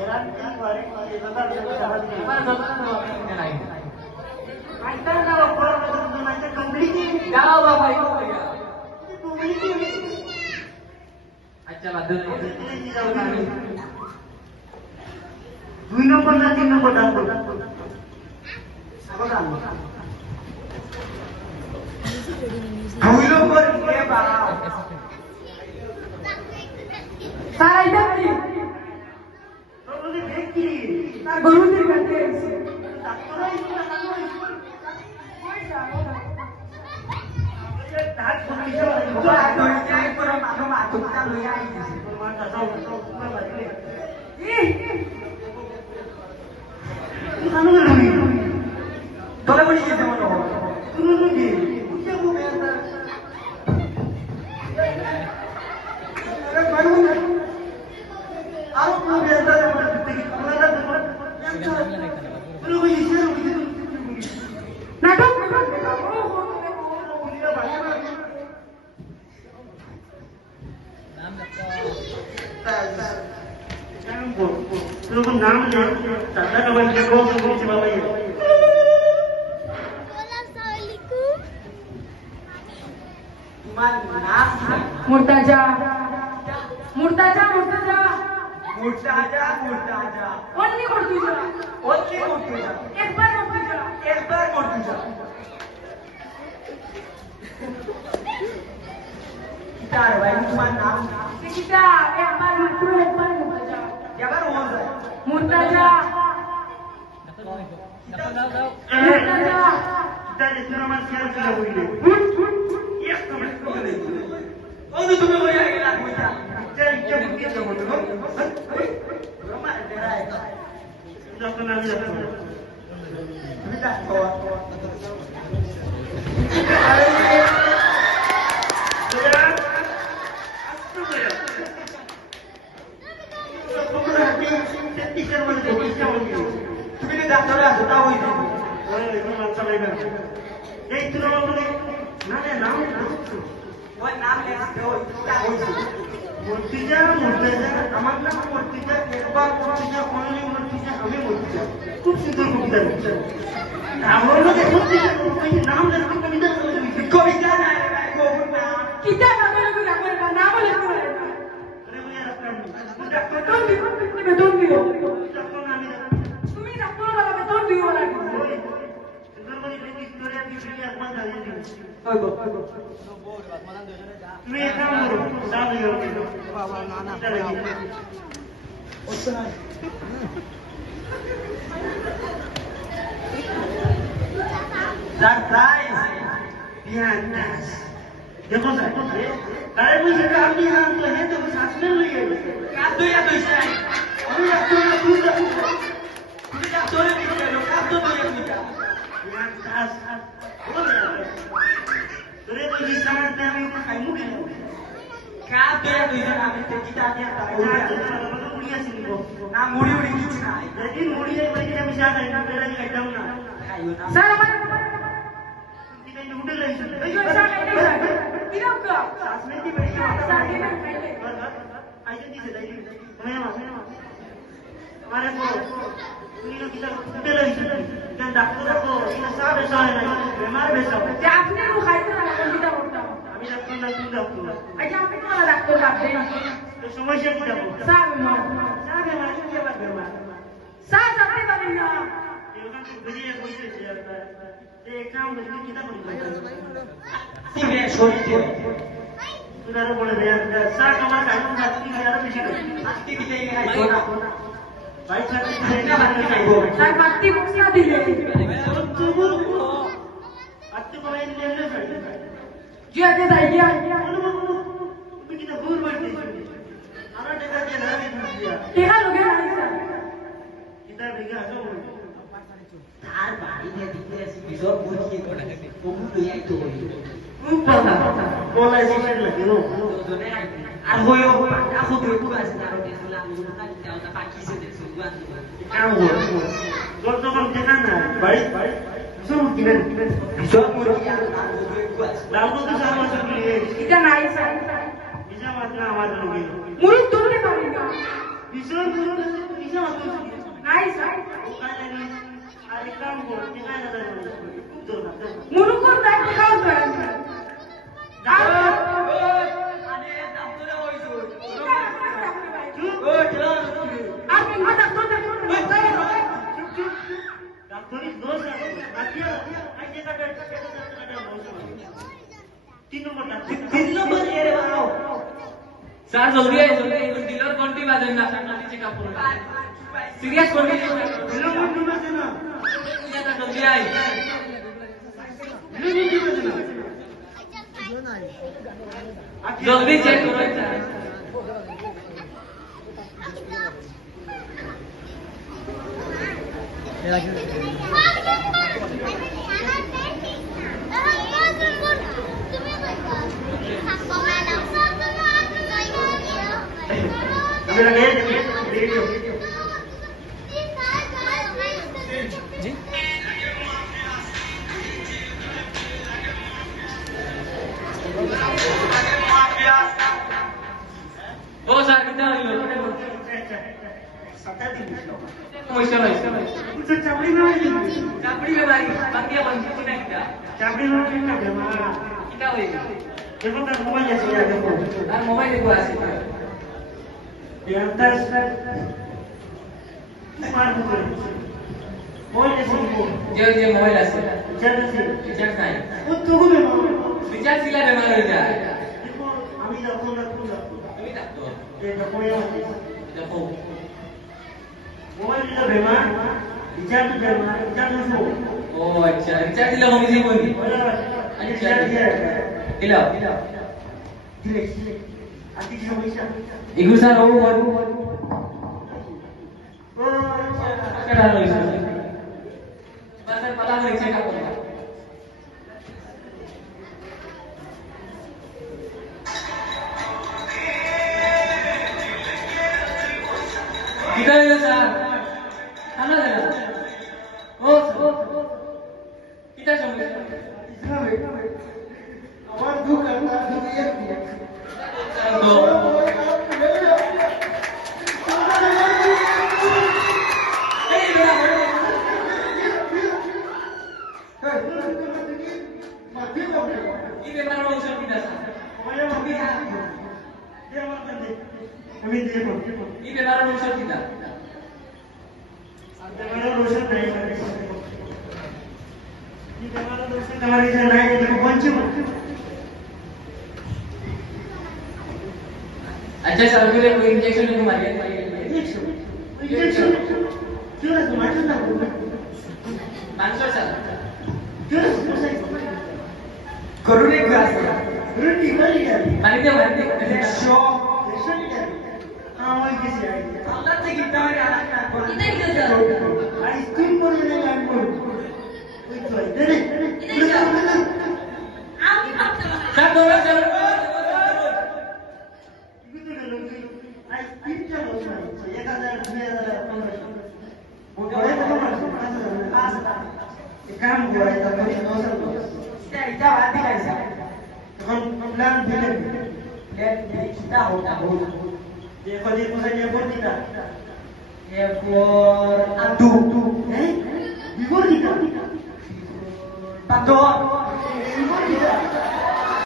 Guarantee করে এবার নাই আইতা না ওপর মানে কমপ্লিট যাও বাবা কমপ্লিট আচ্ছা বাদ দাও 2 নম্বর না 3 নম্বর দাও দুই নম্বর কে বাড়াও সারাই দেখি তোরে দেখি না গরুদের কাছে ডাক্তারই না ডাক করতে যাও দুই চাই করে মাথা মাথা লইয়া আইছে মাথা যাও না লাগে কানো রুই তোলে বলি যেতে মনে হয় তুমি রুই বুঝে বুঝে আরে মানু আর কোন বেটা মনে দেখি কোলা না রুই ইসে রুই নাটক নাম দাদা का बच्चे को कुछ बताइए তোমার নাম মুর্তাজা মুর্তাজা মুর্তাজা মুর্তাজা মুর্তাজা অন্য মুর্তাজা ওকে মুর্তাজা একবার মুর্তাজা একবার মুর্তাজা তার ভাই তোমার নাম কিটা একবার মাত্র একবার মুর্তাজা এবার ও যায় Murtaza Murtaza kita disuruh masih sudah boleh ya kamu boleh ও তো তুমি হয়ে গেলা কইতা jadi jam kita boleh Rama দেরাই sudah kenal dia তুমি তা কও তুমি কি ডাক্তারে আছো তা হইছে এই তো বলে না না নাম ওই নাম লেখা ওই তা হইছে মূর্তিজা মূর্তিজা আমার নাম মূর্তিজা একবার মূর্তিজা অনলি মূর্তিজা আমি মূর্তিজা খুব সুন্দর কবিতা লিখছেন আমার মধ্যে মূর্তিজা ওই নাম লেখা কবিতা কবিতা না রে ভাই গোবর না কিটা বাবা লাগু রাখবে না বলে করে আরে ভাই রাখলাম ডাক্তার বেতন দিব বেতন দিব ডাক্তার আমি তুমি ডাক্তার বাবা বেতন দিব লাগে সুন্দরবনী থেকে স্টোরিয়া দিয়ে একবার দাঁড়িয়ে দিন ওই গো তুমি এক কাম করো দাও দিও বাবা না না ওছ না That prize behind us. देखो सर अरे मुझे काम नहीं काम तो है तो साथ में लिए কাজ দইয়া দইছে अभी डॉक्टर ने पूछा তুমি ডাক্তারে দিতে লো কাজ তো দইয়া দিতা यार सास তোরে তো এই সামনে আমি খাই মুখে কাজ দইয়া দইছে আমি তে কিতা দিয়া তা না মুড়ি মুড়ি কিছু নাই लेकिन मुड़ी एक बार আমি যা খাই না বেলা খাই দাও না খাইও না স্যার আমার কিটা উঠে লাইছে এই স্যার কিরকম কা सास में थी बड़ी স্যার কি খাইলে आइए दिसे दाई मैं हमारे को তুমি কিটা উঠে লাইছে কেন ডাক্তার को এটা সাব ऐसा है ना बीमार बेसा যে আপনি ও খাইতে না কিটা করতাম আমি ডাক্তার না তুমি ডাক্তার আচ্ছা আপনি কোন ডাক্তার লাগবে তো সমস্যা কি যাবো স্যার সাব बीमार কি যাবে बीमार স্যার আপনি পারেন না এখান থেকে বেরিয়ে বসে এই কাম করে কিটা করি তুমি সত্যি সুদারো বলে দেয়া স্যার আমার কাজ করতে কি আর বেশি আজকে দিতে খাইতো না ভাই স্যার না বাকি খাইবো স্যার বাতি বক্সা দিলে আত্তে বলাই দিলে স্যার জি আগে দাইয়া তুমি কিটা ভুল মারতে আমার টাকা দিয়ে না দিয়া টেকা লগে নাই স্যার কিটা বিঘা আছে তার বাড়ি নিয়ে দিতে আসি বিজর বসিয়ে ওগুলো লইয়াই তো হইল খুব কথা বলাই শিখে লাগে নো দুজনে আর হইও আখো দুই পুরো আছে আর দেখলাম না যাও তা বাকি সে দেখছো গুয়ান কাম করো যখন দেখা না ভাই শুরু কিনে বিজর মুরগি আর তার দুই গুয়ান দাম তো স্যার মাত্র দিয়ে এটা নাই স্যার বিজা মাত্র আমার লগে মুরুদ ধরতে পারি না বিজয় গুরু বিজা মাত্র স্যার জলদি আই জলদি দিলর ঘন্টি বাজেন না স্যার জলদি চেক আপ করুন সিরিয়াস কন্ডিশন দিল বন্ধু বাজে না জলদি আই দিল বন্ধু বাজে না জলদি চেক করুন স্যার আমি লাগাই রেডিও জি ও স্যার কিটা হইলো সতা দিন সমস্যা হইছে তো চাবড়ি না চাপড়ি বেমারি বাকিয়া বন্ধ কিটা কিটা চাবড়ি না কিটা বেমার কিটা হইছে দেখো তার মোবাইল আছে দেখো আর মোবাইল দেখো আছে Piantas Smart Google Mobil আছে যে যে মোবাইল আছে রিচার্জ আছে রিচার্জ নাই ও তো হবে রিচার্জ দিলা বেমার হয়ে যায় দেখো আমি দেখো তুমি দেখো এটা কোন দেখো মোবাইল দিলে বেমার রিচার্জ হইছো ও আচ্ছা রিচার্জ দিলা কমে যাই বলি আচ্ছা দিলাও দিলে আর কি সমস্যা এগুলো স্যার ও ও কেডা হইছে বাসার পালা করে চেক আপ করো কিটা হইলো স্যার খানা দেনা ও কিটা সমস্যা আমার দোকানটা দিয়ে তো এই বেটা এই বেটার ঔষধ কিটা স্যার আমি দিয়ে দেবো এই বেটার ঔষধ কিটা আমার রোশন নাই এই আমার রোশন আমার কাছে নাই দেখো পঞ্চম अच्छा सर के लिए कोई इंजेक्शन नहीं मारिए इंजेक्शन क्यों ना तुम्हारे ना 500 सर क्यों ना करोड़े क्लास रुटी वाली है मारी दे शो शो हां वही कैसे आई अल्लाह से कितना है आना क्या कितना किलो जाओ आइसक्रीम पर नहीं लाइन पर वही तो है दे आप की बात कर सर दोनों चलो आइसक्रीम क्या बोलना है 1000 2000 वो बड़े काम हुआ है तब क्या इतना बात ही कैसा हम प्लान दिले प्लान कितना होता हो देखो मुझे ये बोल दिया ये por adu eh बिगुर दिया पतो